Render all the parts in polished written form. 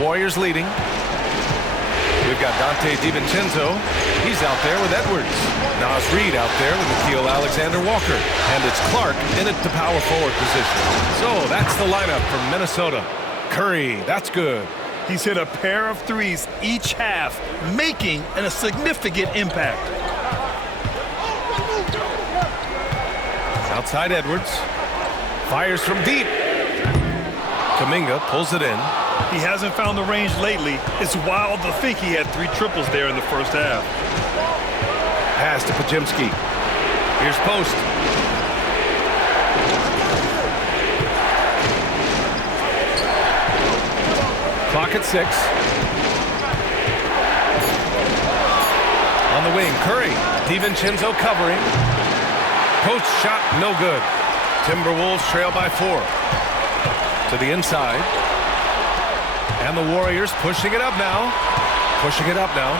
Warriors leading. We've got Dante DiVincenzo. He's out there with Edwards. Nas Reed out there with Nickeil Alexander-Walker. And it's Clark in at the power forward position. So that's the lineup from Minnesota. Curry, that's good. He's hit a pair of threes each half, making a significant impact. Outside Edwards. Fires from deep. Kuminga pulls it in. He hasn't found the range lately. It's wild to think he had 3 triples there in the first half. Pass to Podziemski. Here's post. Clock at 6. On the wing, Curry. DiVincenzo covering. Post shot, no good. Timberwolves trail by 4. To the inside. And the Warriors pushing it up now. Pushing it up now.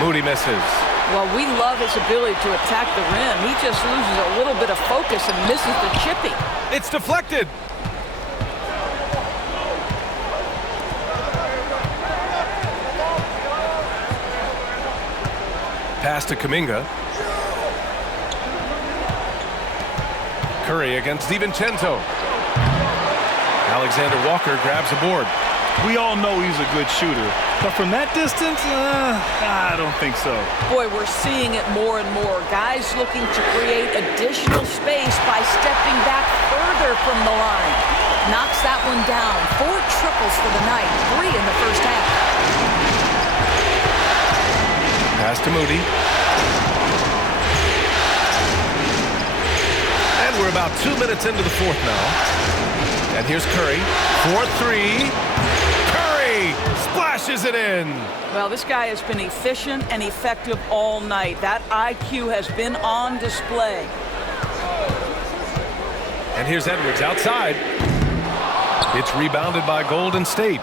Moody misses. Well, we love his ability to attack the rim. He just loses a little bit of focus and misses the chipping. It's deflected. Pass to Kuminga. Curry against DiVincenzo. Alexander-Walker grabs a board. We all know he's a good shooter, but from that distance, I don't think so. Boy, we're seeing it more and more. Guys looking to create additional space by stepping back further from the line. Knocks that one down. 4 triples for the night, 3 in the first half. Pass to Moody. And we're about 2 minutes into the fourth now. And here's Curry. 4-3. Curry splashes it in. Well, this guy has been efficient and effective all night. That IQ has been on display. And here's Edwards outside. It's rebounded by Golden State.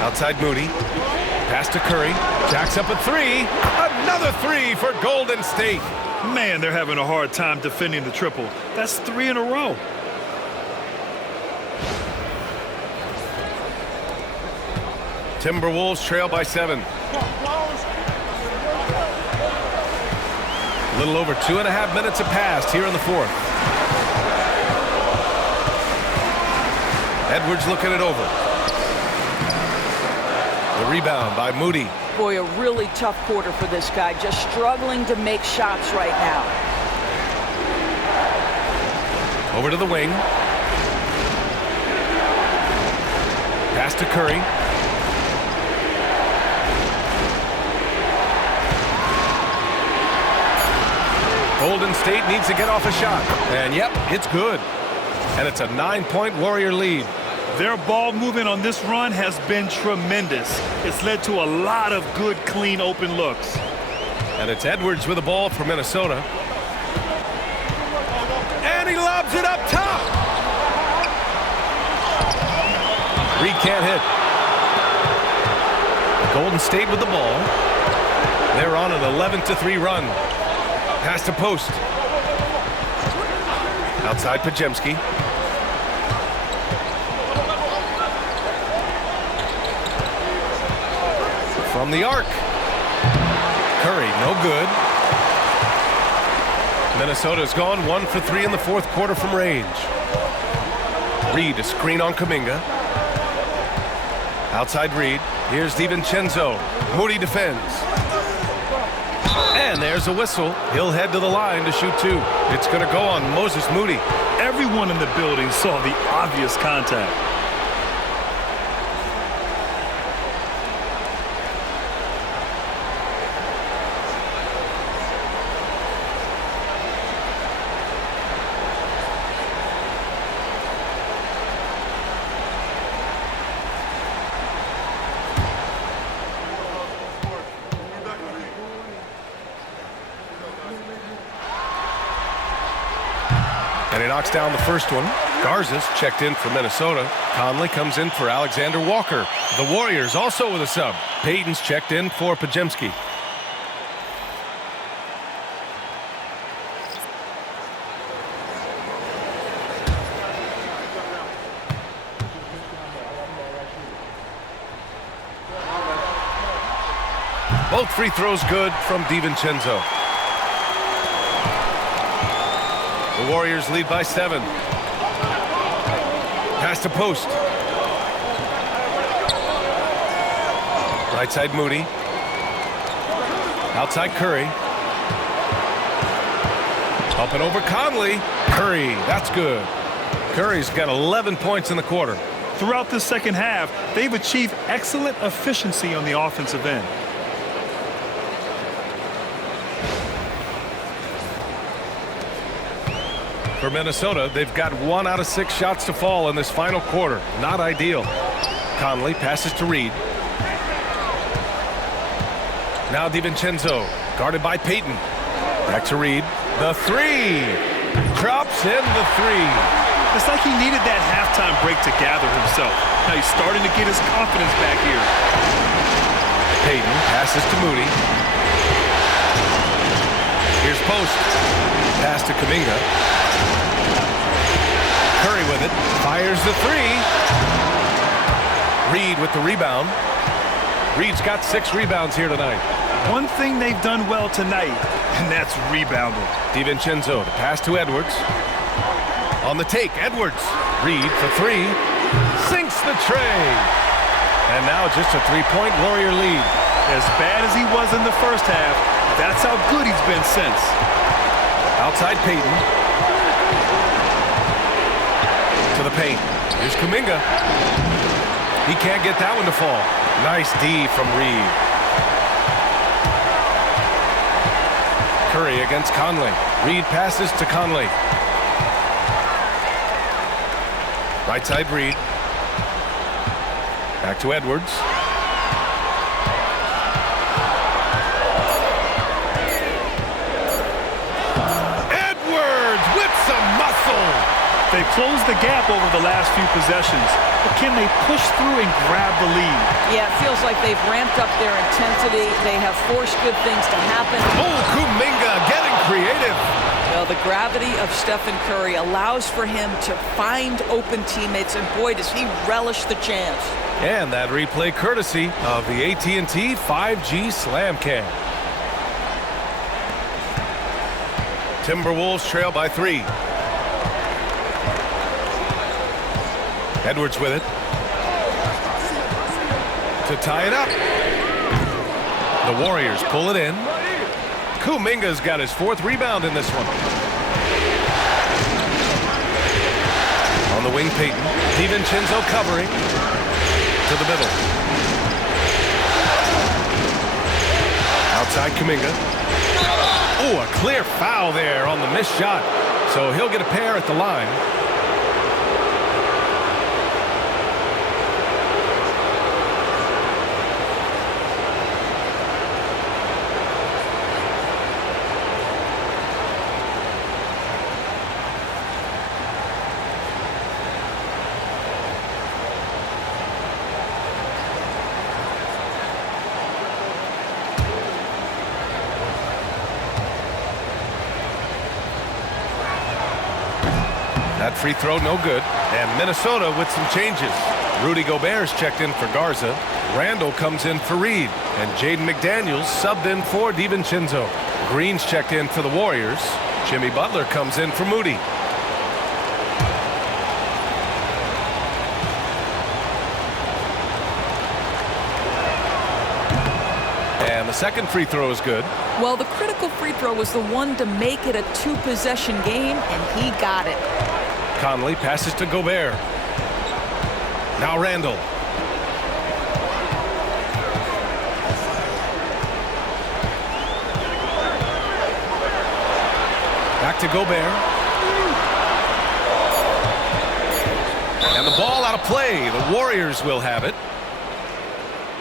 Outside Moody. Pass to Curry. Jacks up a 3. Another 3 for Golden State. Man, they're having a hard time defending the triple. That's 3 in a row. Timberwolves trail by 7. A little over 2.5 minutes have passed here in the fourth. Edwards looking it over. The rebound by Moody. Boy, a really tough quarter for this guy. Just struggling to make shots right now. Over to the wing. Pass to Curry. Golden State needs to get off a shot. And yep, it's good. And it's a 9-point Warrior lead. Their ball movement on this run has been tremendous. It's led to a lot of good, clean, open looks. And it's Edwards with the ball for Minnesota. And he lobs it up top. Reed can't hit. Golden State with the ball. They're on an 11-3 run. Pass to post. Outside Podziemski. From the arc. Curry, no good. Minnesota's gone 1 for 3 in the fourth quarter from range. Reed, a screen on Kuminga. Outside Reed. Here's DiVincenzo. Moody defends. And there's a whistle. He'll head to the line to shoot 2. It's going to go on Moses Moody. Everyone in the building saw the obvious contact. And he knocks down the first one. Garza's checked in for Minnesota. Conley comes in for Alexander-Walker. The Warriors also with a sub. Payton's checked in for Podziemski. Both free throws good from DiVincenzo. The Warriors lead by 7. Pass to post. Right side Moody. Outside Curry. Up and over Conley. Curry, that's good. Curry's got 11 points in the quarter. Throughout the second half, they've achieved excellent efficiency on the offensive end. For Minnesota, they've got 1 out of 6 shots to fall in this final quarter. Not ideal. Conley passes to Reed. Now DiVincenzo, guarded by Payton. Back to Reed. The 3. Drops in the 3. It's like he needed that halftime break to gather himself. Now he's starting to get his confidence back here. Payton passes to Moody. Here's post. Pass to Kuminga. Curry with it. Fires the 3. Reed with the rebound. Reed's got 6 rebounds here tonight. One thing they've done well tonight, and that's rebounding. DiVincenzo, the pass to Edwards. On the take, Edwards. Reed for 3. Sinks the tray. And now just a 3-point Warrior lead. As bad as he was in the first half, that's how good he's been since. Outside Payton. To the paint. Here's Kuminga. He can't get that one to fall. Nice D from Reed. Curry against Conley. Reed passes to Conley. Right side Reed. Back to Edwards. Edwards with some muscle. They've closed the gap over the last few possessions, but can they push through and grab the lead? Yeah, it feels like they've ramped up their intensity. They have forced good things to happen. Oh, Kuminga getting creative. Well, the gravity of Stephen Curry allows for him to find open teammates, and boy, does he relish the chance. And that replay courtesy of the AT&T 5G Slam Cam. Timberwolves trail by 3. Edwards with it. To tie it up. The Warriors pull it in. Kuminga's got his 4th rebound in this one. On the wing, Payton. DiVincenzo covering. To the middle. Outside Kuminga. Oh, a clear foul there on the missed shot. So he'll get a pair at the line. That free throw no good. And Minnesota with some changes. Rudy Gobert's checked in for Garza. Randall comes in for Reed. And Jaden McDaniels subbed in for DiVincenzo. Green's checked in for the Warriors. Jimmy Butler comes in for Moody. And the second free throw is good. Well, the critical free throw was the one to make it a 2-possession game, and he got it. Conley passes to Gobert. Now Randall. Back to Gobert. And the ball out of play. The Warriors will have it.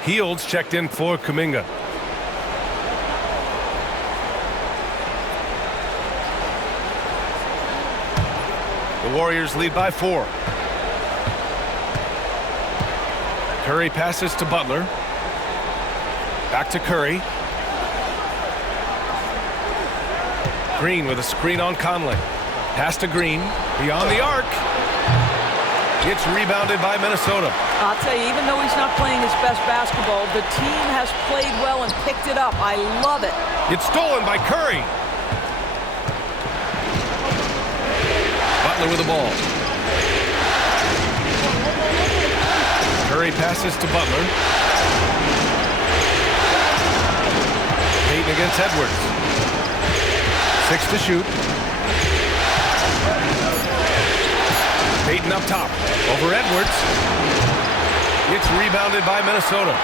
Hields checked in for Kuminga. The Warriors lead by 4. Curry passes to Butler. Back to Curry. Green with a screen on Conley. Pass to Green. Beyond the arc. It's rebounded by Minnesota. I'll tell you, even though he's not playing his best basketball, the team has played well and picked it up. I love it. It's stolen by Curry. Butler with the ball. Curry passes to Butler. Payton against Edwards. 6 to shoot. Payton up top. Over Edwards. It's rebounded by Minnesota.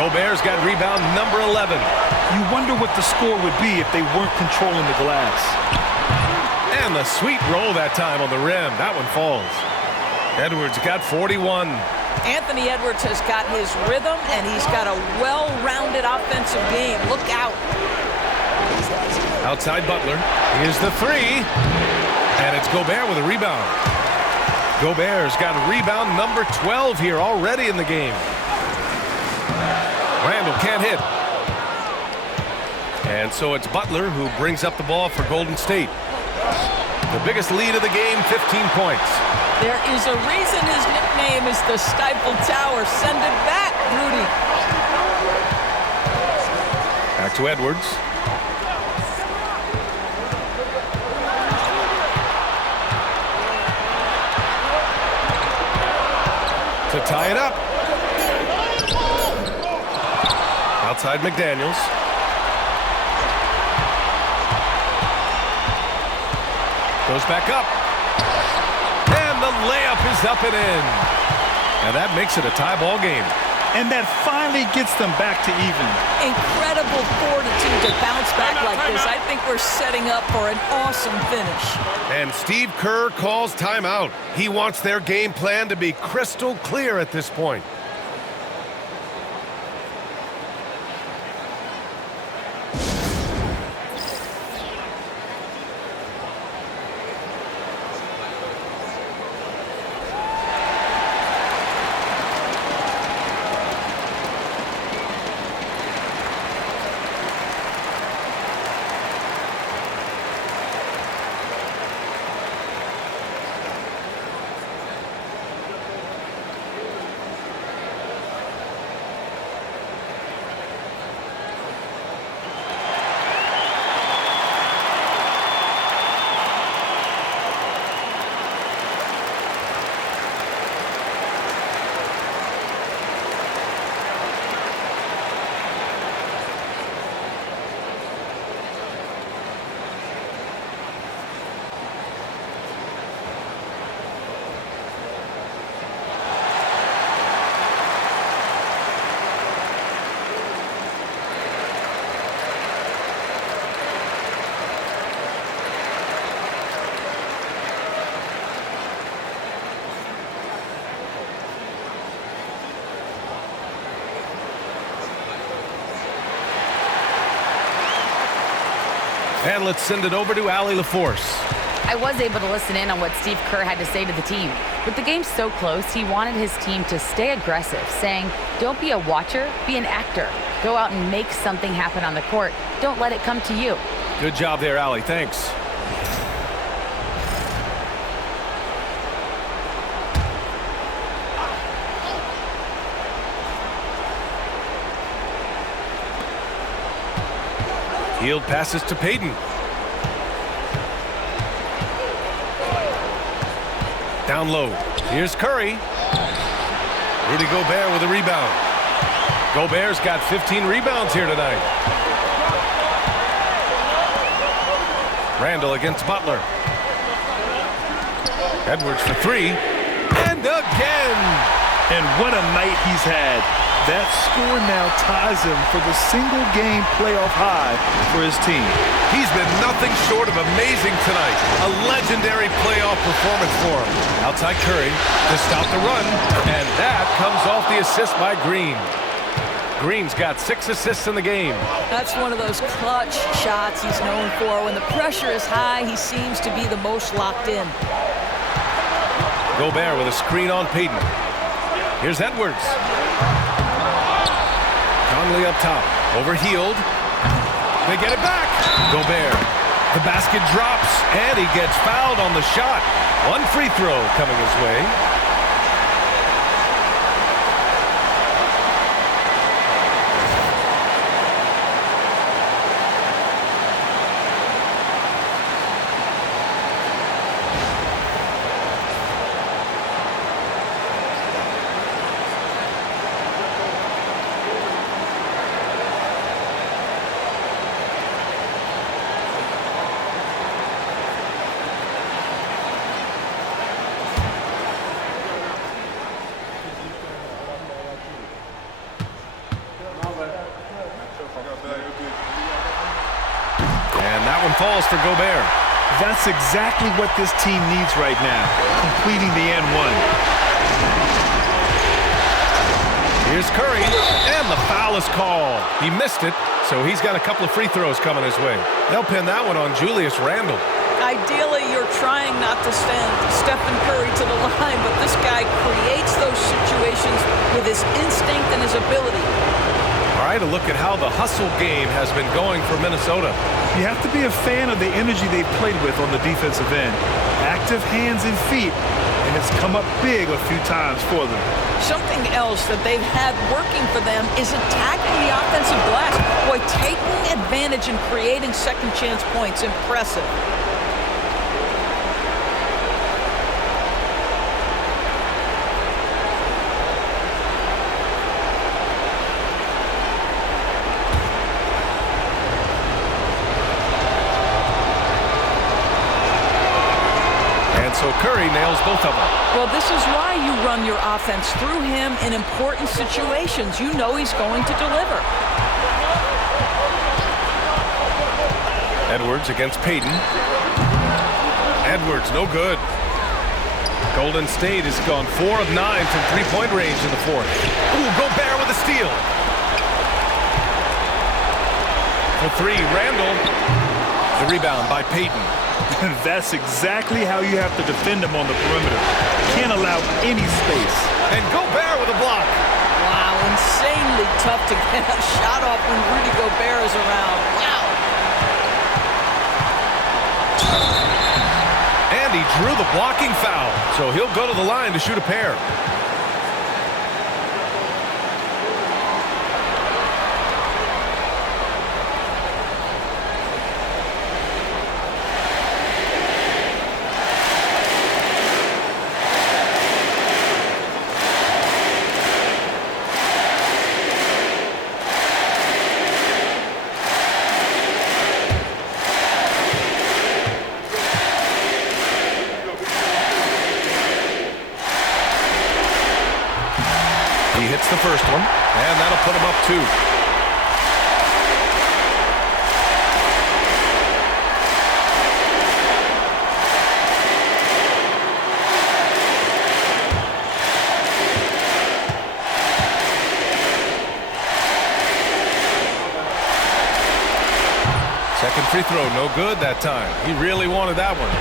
Gobert's got rebound number 11. You wonder what the score would be if they weren't controlling the glass. And the sweet roll that time on the rim. That one falls. Edwards got 41. Anthony Edwards has got his rhythm, and he's got a well-rounded offensive game. Look out. Outside Butler. Here's the three. And it's Gobert with a rebound. Gobert's got rebound number 12 here already in the game. Randall can't hit. And so it's Butler who brings up the ball for Golden State. The biggest lead of the game, 15 points. There is a reason his nickname is the Stifle Tower. Send it back, Rudy. Back to Edwards. To tie it up. Outside McDaniels. Goes back up. And the layup is up and in. And that makes it a tie ball game. And that finally gets them back to even. Incredible fortitude to bounce back like this. I think we're setting up for an awesome finish. And Steve Kerr calls timeout. He wants their game plan to be crystal clear at this point. And let's send it over to Allie LaForce. I was able to listen in on what Steve Kerr had to say to the team. With the game so close, he wanted his team to stay aggressive, saying, don't be a watcher, be an actor. Go out and make something happen on the court. Don't let it come to you. Good job there, Allie. Thanks. Hield passes to Payton. Down low. Here's Curry. Rudy Gobert with a rebound. Gobert's got 15 rebounds here tonight. Randall against Butler. Edwards for three. And again. And what a night he's had. That score now ties him for the single-game playoff high for his team. He's been nothing short of amazing tonight. A legendary playoff performance for him. Outside Curry to stop the run, and that comes off the assist by Green. Green's got 6 assists in the game. That's one of those clutch shots he's known for. When the pressure is high, he seems to be the most locked in. Gobert with a screen on Payton. Here's Edwards. Conley up top, over Hield. They get it back. Gobert. The basket drops, and he gets fouled on the shot. One free throw coming his way. one falls for Gobert. That's exactly what this team needs right now, completing the N1. Here's Curry, and the foul is called. He missed it, so he's got a couple of free throws coming his way. They'll pin that one on Julius Randle. Ideally, you're trying not to send Stephen Curry to the line, but this guy creates those situations with his instinct and his ability. All right, a look at how the hustle game has been going for Minnesota. You have to be a fan of the energy they've played with on the defensive end. Active hands and feet, and it's come up big a few times for them. Something else that they've had working for them is attacking the offensive glass. Boy, taking advantage and creating second chance points, impressive. So Curry nails both of them. Well, this is why you run your offense through him in important situations. You know he's going to deliver. Edwards against Payton. Edwards, no good. Golden State has gone 4 of 9 from three-point range in the fourth. Ooh, Gobert with a steal. For three, Randle. The rebound by Payton. That's exactly how you have to defend him on the perimeter. Can't allow any space. And Gobert with a block. Wow, insanely tough to get a shot off when Rudy Gobert is around. Wow. And he drew the blocking foul, so he'll go to the line to shoot a pair. He hits the first one, and that'll put him up 2. Second free throw, no good that time. He really wanted that one.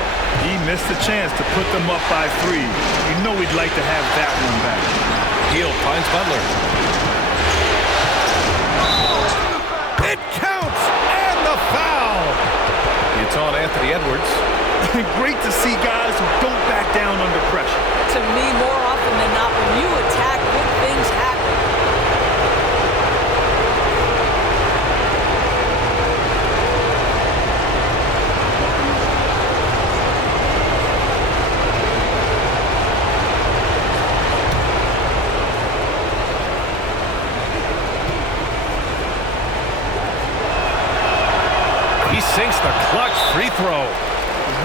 He missed the chance to put them up by 3. You know he'd like to have that one back. Hield finds Butler. It counts! And the foul! It's on Anthony Edwards. Great to see guys who don't back down under pressure. To me, more often than not, when you attack, good things happen. He sinks the clutch free throw.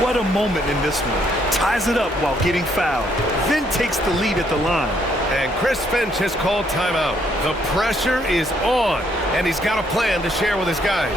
What a moment in this one. Ties it up while getting fouled. Then takes the lead at the line. And Chris Finch has called timeout. The pressure is on, and he's got a plan to share with his guys.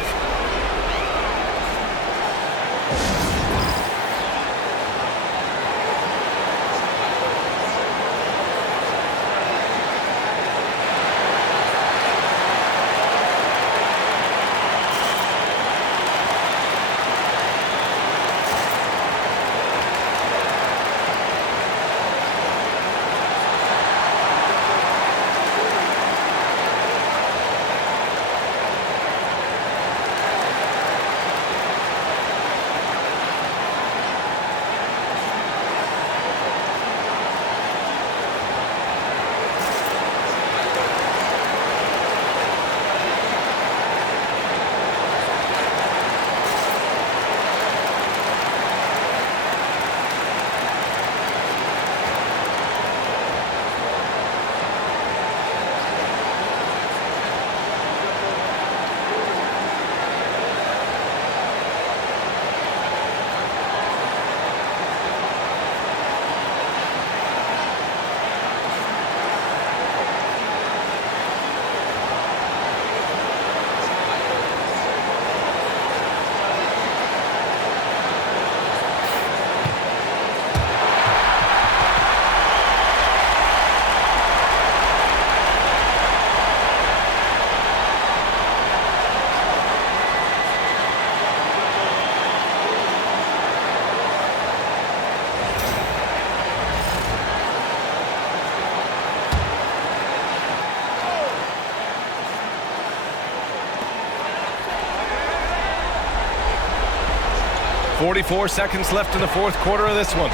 44 seconds left in the fourth quarter of this one.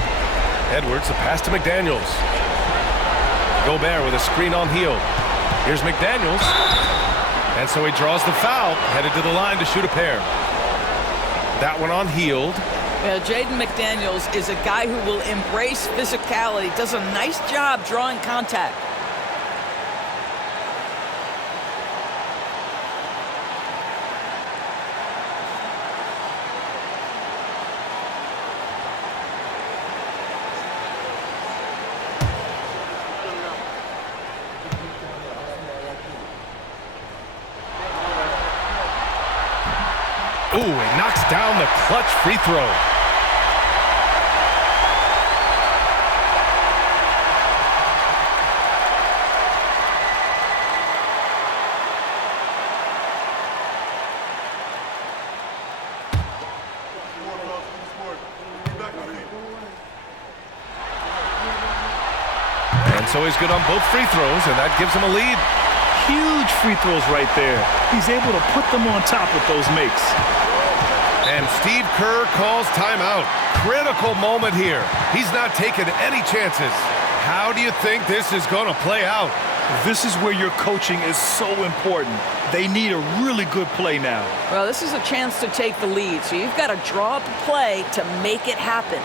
Edwards, the pass to McDaniels. Gobert with a screen on Hield. Here's McDaniels. And so he draws the foul, headed to the line to shoot a pair. That one on Hield. Jaden McDaniels is a guy who will embrace physicality, does a nice job drawing contact. Ooh, he knocks down the clutch free throw. And so he's good on both free throws, and that gives him a lead. Huge free throws right there. He's able to put them on top with those makes. And Steve Kerr calls timeout. Critical moment here. He's not taking any chances. How do you think this is going to play out? This is where your coaching is so important. They need a really good play now. Well, this is a chance to take the lead, so you've got to draw up a play to make it happen.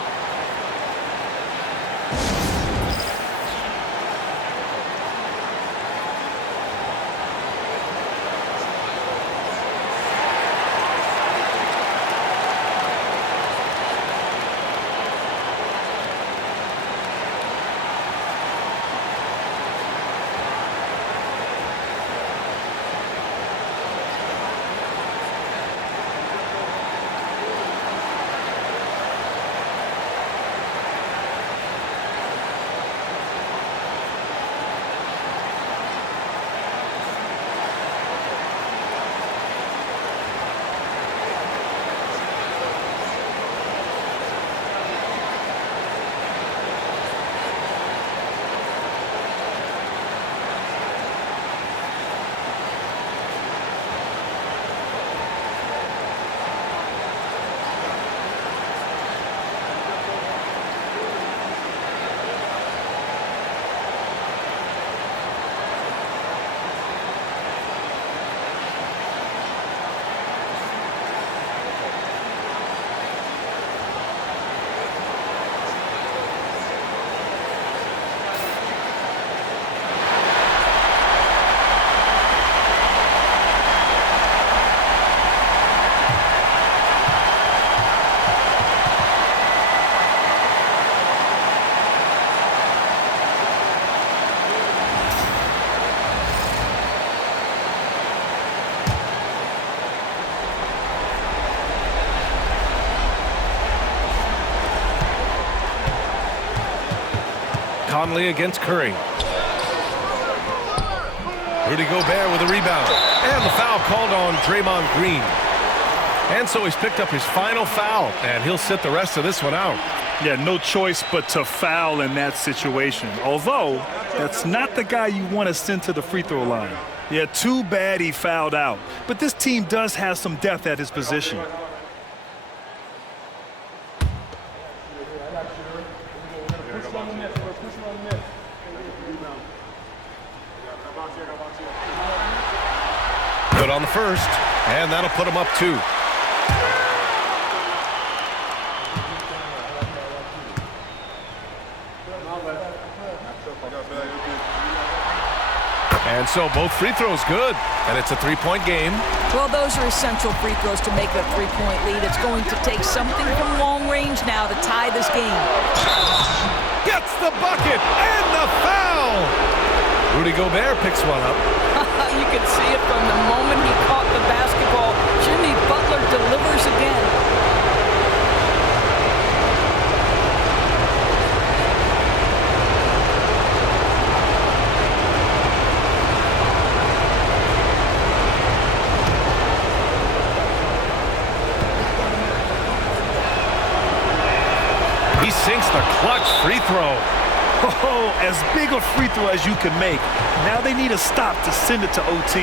Conley against Curry. Rudy Gobert with a rebound. And the foul called on Draymond Green. And so he's picked up his final foul, and he'll sit the rest of this one out. Yeah, no choice but to foul in that situation. Although, that's not the guy you want to send to the free throw line. Yeah, too bad he fouled out. But this team does have some depth at his position. Good on the first, and that'll put him up 2. And so both free throws good, and it's a 3-point game. Well, those are essential free throws to make a 3-point lead. It's going to take something from long range now to tie this game. Gets the bucket and the foul. Rudy Gobert picks one up. You can see it from the moment he caught the basketball. Jimmy Butler delivers again. He sinks the clutch free throw. Oh, as big a free throw as you can make. Now they need a stop to send it to OT.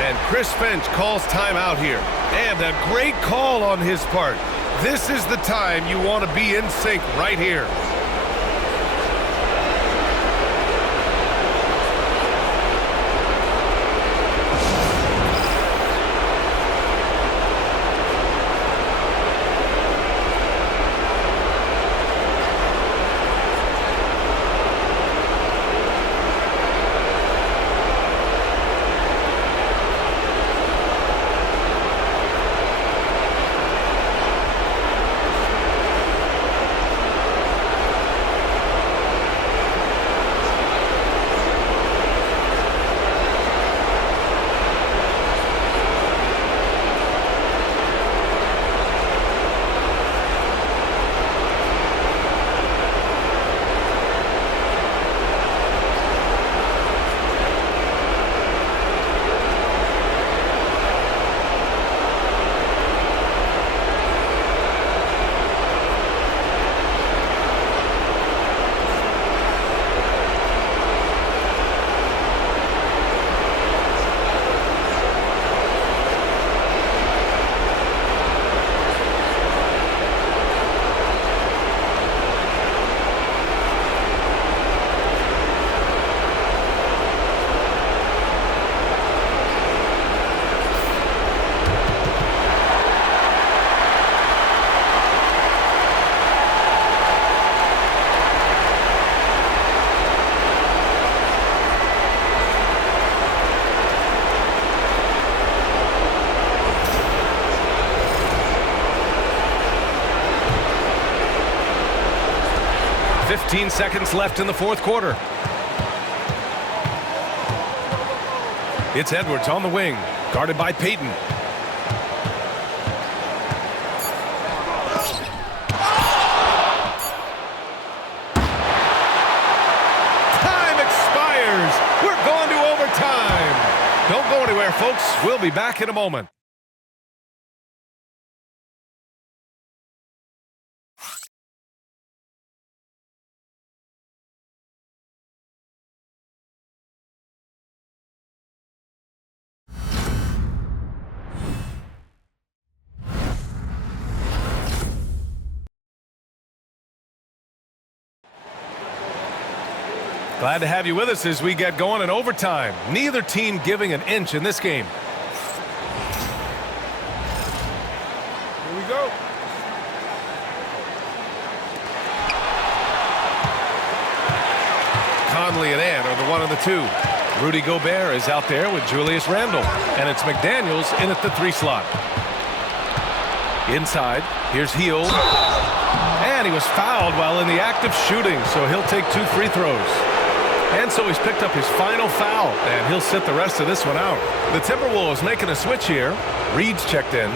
And Chris Finch calls timeout here. And a great call on his part. This is the time you want to be in sync right here. Seconds left in the fourth quarter. It's Edwards on the wing, guarded by Payton. Time expires. We're going to overtime. Don't go anywhere, folks. We'll be back in a moment. Glad to have you with us as we get going in overtime. Neither team giving an inch in this game. Here we go. Conley and Ann are the 1 and the 2. Rudy Gobert is out there with Julius Randle. And it's McDaniels in at the 3 slot. Inside, here's Hield. And he was fouled while in the act of shooting, so he'll take 2 free throws. And so he's picked up his final foul, and he'll sit the rest of this one out. The Timberwolves making a switch here. Reed's checked in.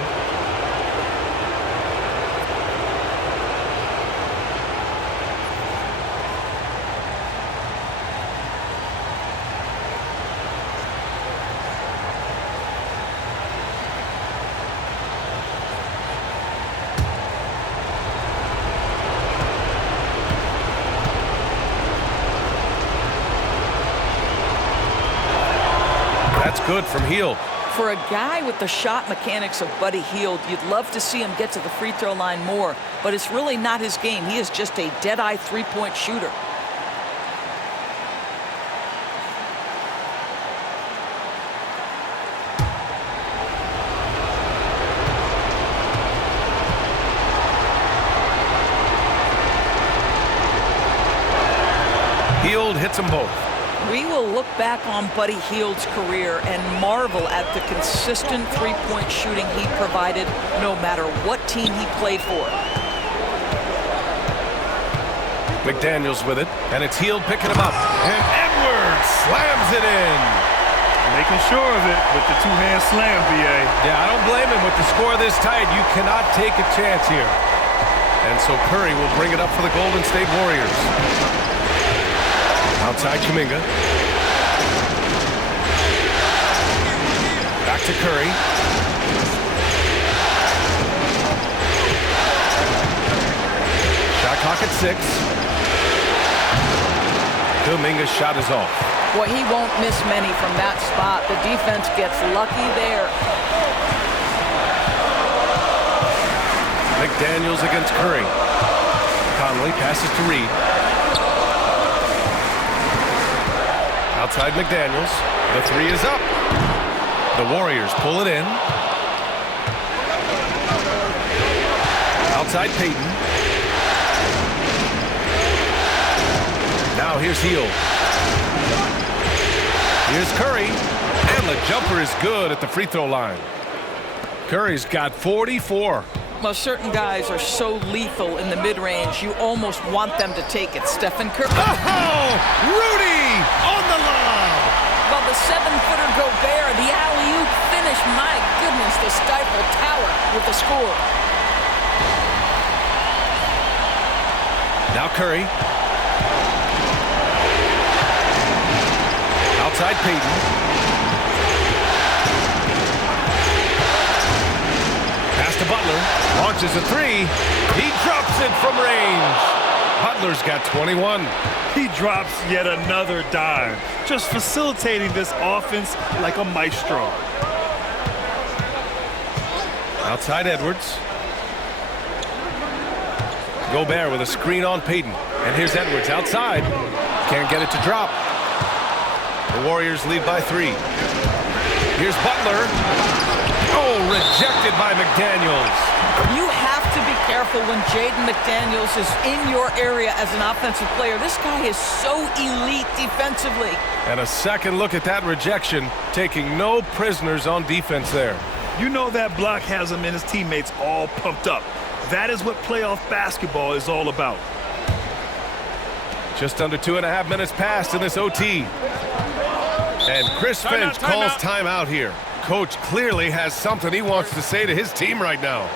Good from Hield. For a guy with the shot mechanics of Buddy Hield, you'd love to see him get to the free throw line more, but it's really not his game. He is just a dead-eye three-point shooter. Hield hits them both. We will look back on Buddy Hield's career and marvel at the consistent three-point shooting he provided no matter what team he played for. McDaniels with it, and it's Hield picking him up. And Edwards slams it in. Making sure of it with the two-hand slam, B.A. Yeah, I don't blame him. With the score this tight, you cannot take a chance here. And so Curry will bring it up for the Golden State Warriors. Outside Kuminga. Back to Curry. Shot clock at 6. Kuminga's shot is off. Well, he won't miss many from that spot. The defense gets lucky there. McDaniels against Curry. Conley passes to Reed. Outside McDaniels. The three is up. The Warriors pull it in. Outside Payton. Now here's Hield. Here's Curry. And the jumper is good at the free throw line. Curry's got 44. Well, certain guys are so lethal in the mid-range, you almost want them to take it. Stephen Curry. Oh, Rudy on the lob. Well, the 7-footer Gobert, the alley-oop finish. My goodness, the Stifle Tower with the score. Now Curry. Outside Payton. Pass to Butler. Launches a three. He drops it from range. Butler's got 21. He drops yet another dime, just facilitating this offense like a maestro. Outside Edwards. Gobert with a screen on Payton. And here's Edwards outside. Can't get it to drop. The Warriors lead by 3. Here's Butler. Oh, rejected by McDaniels. You have to be careful when Jaden McDaniels is in your area as an offensive player. This guy is so elite defensively. And a second look at that rejection, taking no prisoners on defense there. You know that block has him and his teammates all pumped up. That is what playoff basketball is all about. Just under 2.5 minutes passed in this OT. And Chris Finch calls timeout here. Coach clearly has something he wants to say to his team right now.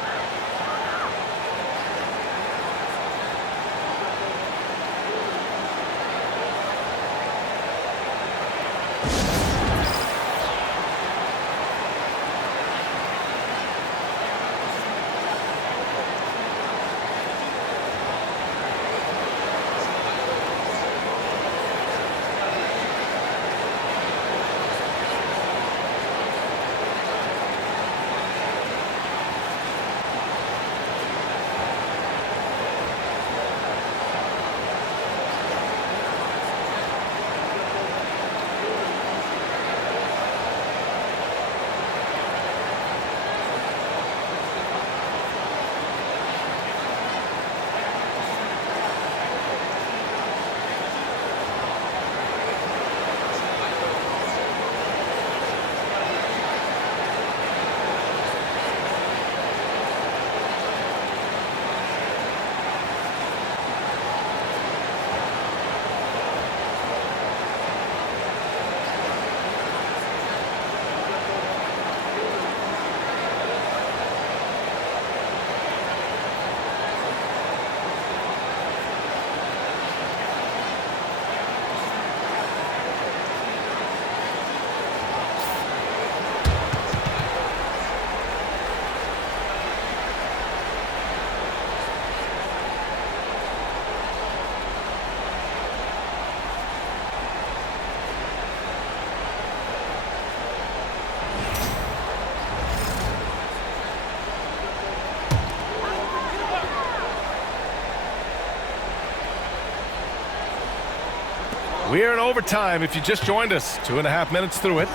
We're in overtime if you just joined us. 2.5 minutes through it.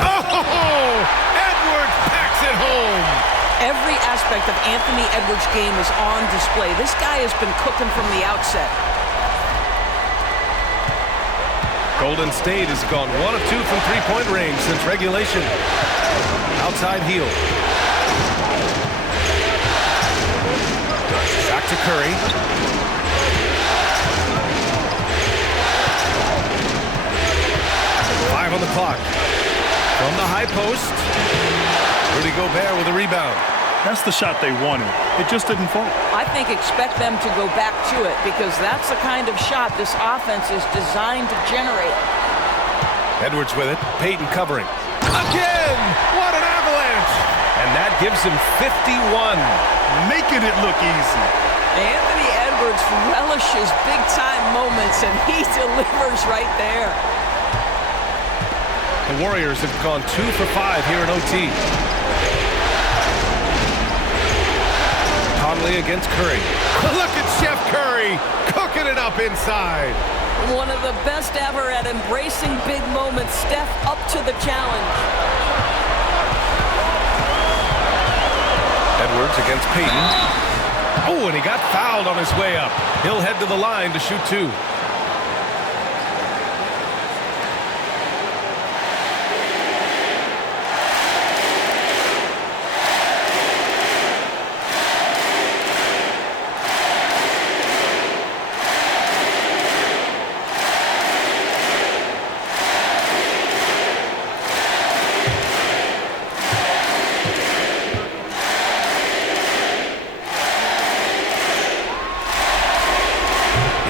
Oh! Edwards packs it home. Every aspect of Anthony Edwards' game is on display. This guy has been cooking from the outset. Golden State has gone 1 of 2 from three-point range since regulation. Outside Hield. Back to Curry. On the clock. From the high post, Rudy Gobert with a rebound. That's the shot they wanted. It just didn't fall. I think expect them to go back to it because that's the kind of shot this offense is designed to generate. Edwards with it. Payton covering. Again! What an avalanche! And that gives him 51. Making it look easy. Anthony Edwards relishes big-time moments, and he delivers right there. The Warriors have gone 2 for 5 here in OT. Conley against Curry. Look at Chef Curry cooking it up inside. One of the best ever at embracing big moments. Steph up to the challenge. Edwards against Payton. Oh, and he got fouled on his way up. He'll head to the line to shoot two.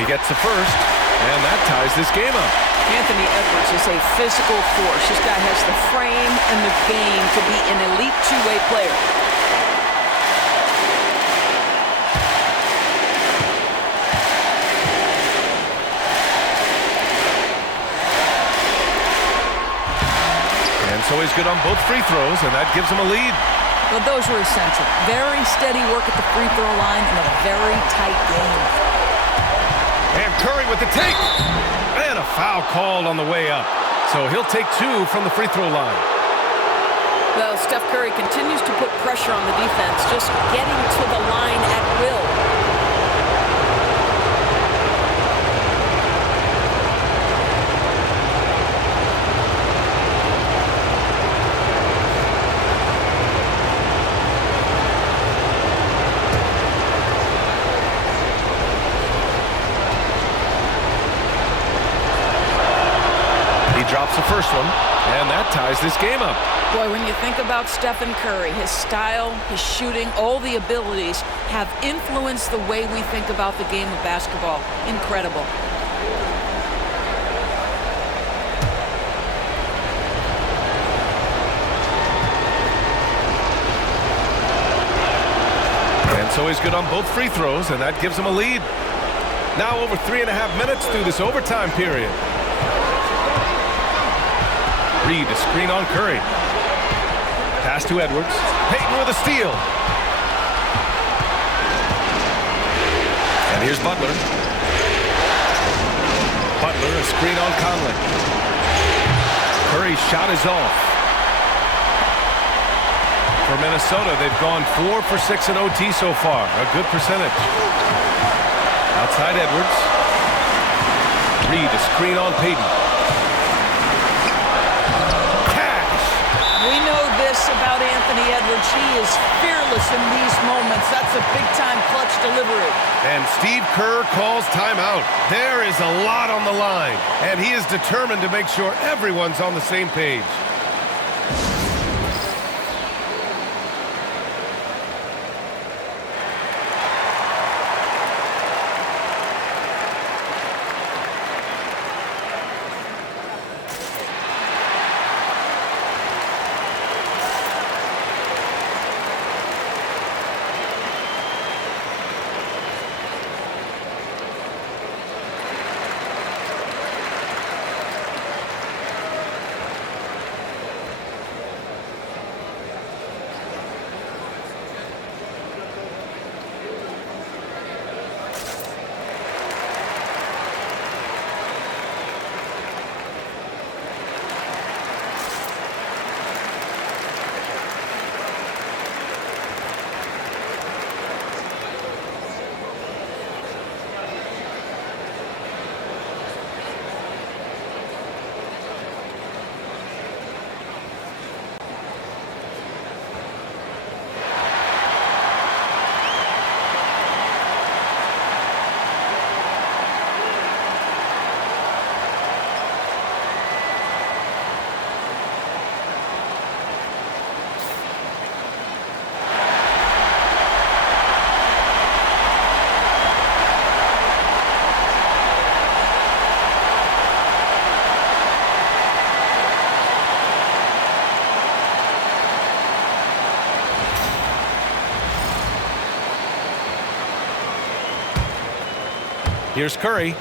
Gets the first, and that ties this game up. Anthony Edwards is a physical force. This guy has the frame and the game to be an elite two-way player. And so he's good on both free throws, and that gives him a lead. Well, those were essential. Very steady work at the free throw line in a very tight game. And Curry with the take. And a foul called on the way up. So he'll take two from the free throw line. Well, Steph Curry continues to put pressure on the defense, just getting to the line at will. Drops the first one, and that ties this game up. Boy, when you think about Stephen Curry, his style, his shooting, all the abilities have influenced the way we think about the game of basketball. Incredible. And so he's good on both free throws, and that gives him a lead. Now over 3.5 minutes through this overtime period. Reed to screen on Curry. Pass to Edwards. Payton with a steal. And here's Butler. Butler, a screen on Conley. Curry's shot is off. For Minnesota, they've gone 4 for 6 in OT so far. A good percentage. Outside Edwards. Reed, a screen on Payton. We know this about Anthony Edwards. He is fearless in these moments. That's a big-time clutch delivery. And Steve Kerr calls timeout. There is a lot on the line, and he is determined to make sure everyone's on the same page. Here's Curry.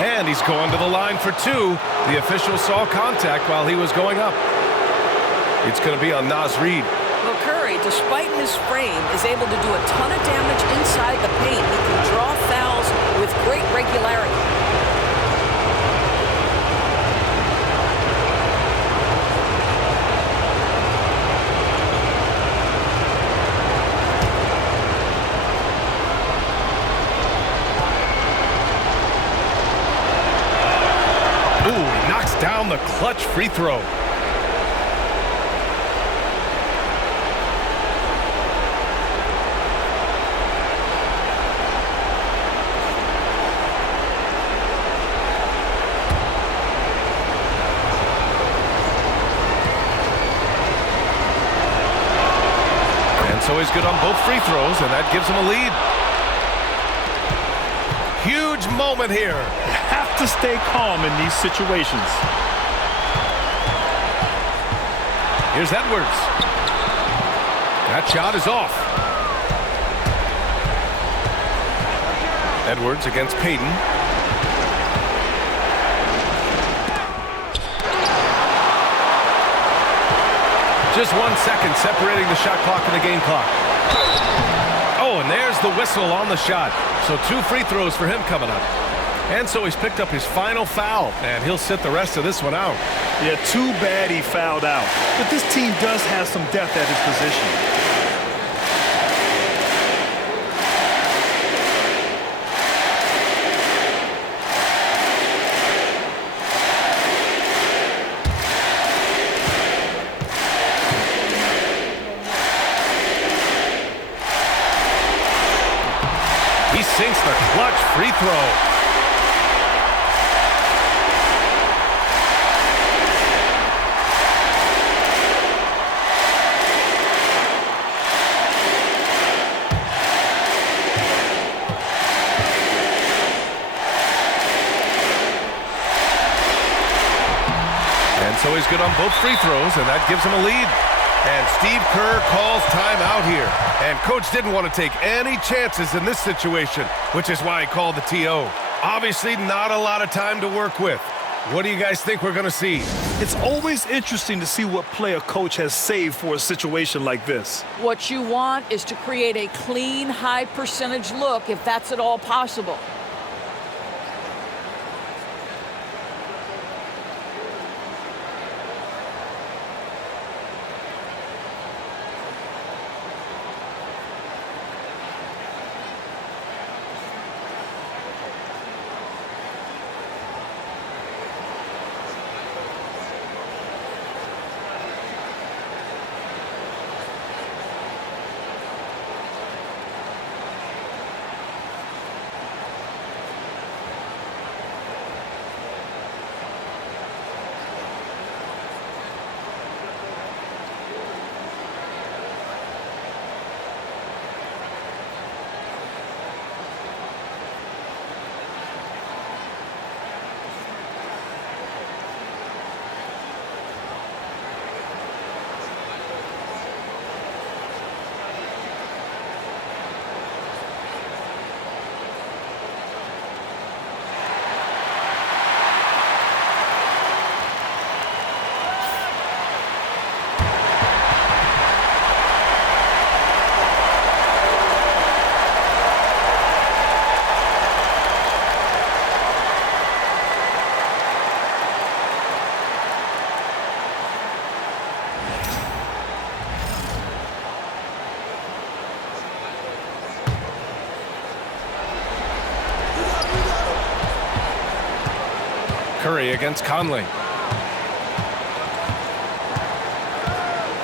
And he's going to the line for two. The official saw contact while he was going up. It's going to be on Naz Reid. Well, despite his frame, is able to do a ton of damage inside the paint. He can draw fouls with great regularity. Ooh, knocks down the clutch free throw. So he's good on both free throws, and that gives him a lead. Huge moment here. You have to stay calm in these situations. Here's Edwards. That shot is off. Edwards against Payton. Just 1 second separating the shot clock and the game clock. Oh, and there's the whistle on the shot. So 2 free throws for him coming up. And so he's picked up his final foul, and he'll sit the rest of this one out. Yeah, too bad he fouled out. But this team does have some depth at his position. Sinks the clutch free throw. And so he's good on both free throws, and that gives him a lead. And Steve Kerr calls timeout here. And coach didn't want to take any chances in this situation, which is why he called the TO. Obviously not a lot of time to work with. What do you guys think we're going to see? It's always interesting to see what play a coach has saved for a situation like this. What you want is to create a clean, high percentage look if that's at all possible. Curry against Conley.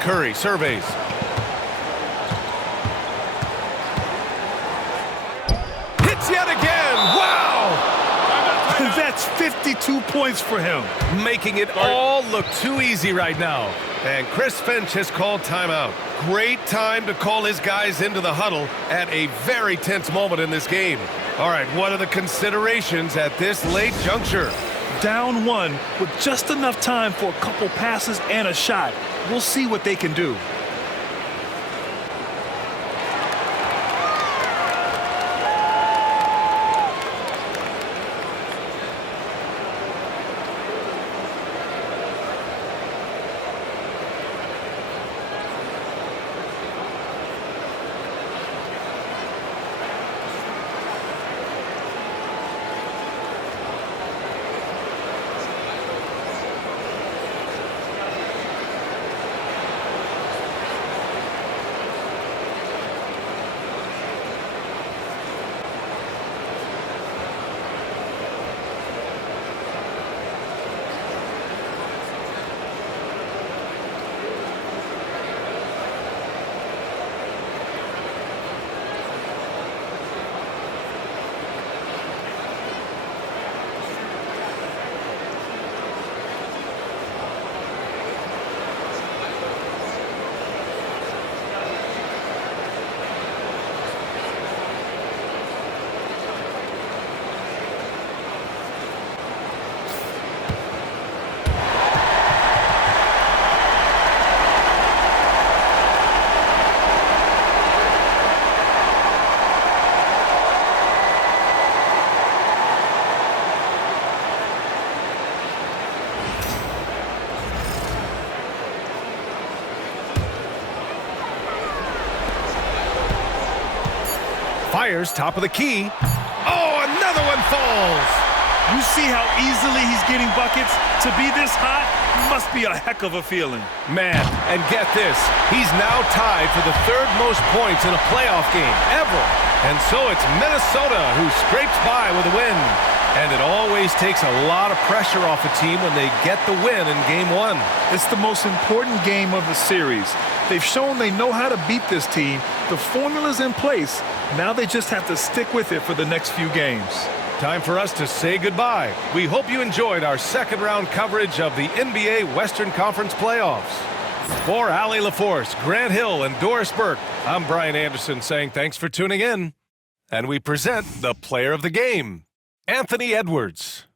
Curry surveys. Hits yet again. Wow! That's 52 points for him. Making it all look too easy right now. And Chris Finch has called timeout. Great time to call his guys into the huddle at a very tense moment in this game. All right, what are the considerations at this late juncture? Down one with just enough time for a couple passes and a shot. We'll see what they can do. fires, top of the key. Oh, another one falls. You see how easily he's getting buckets? To be this hot must be a heck of a feeling. Man, and get this, he's now tied for the third most points in a playoff game ever. And so it's Minnesota who scrapes by with a win. And it always takes a lot of pressure off a team when they get the win in Game 1. It's the most important game of the series. They've shown they know how to beat this team. The formula's in place. Now they just have to stick with it for the next few games. Time for us to say goodbye. We hope you enjoyed our second round coverage of the NBA Western Conference playoffs. For Allie LaForce, Grant Hill, and Doris Burke, I'm Brian Anderson saying thanks for tuning in. And we present the player of the game, Anthony Edwards.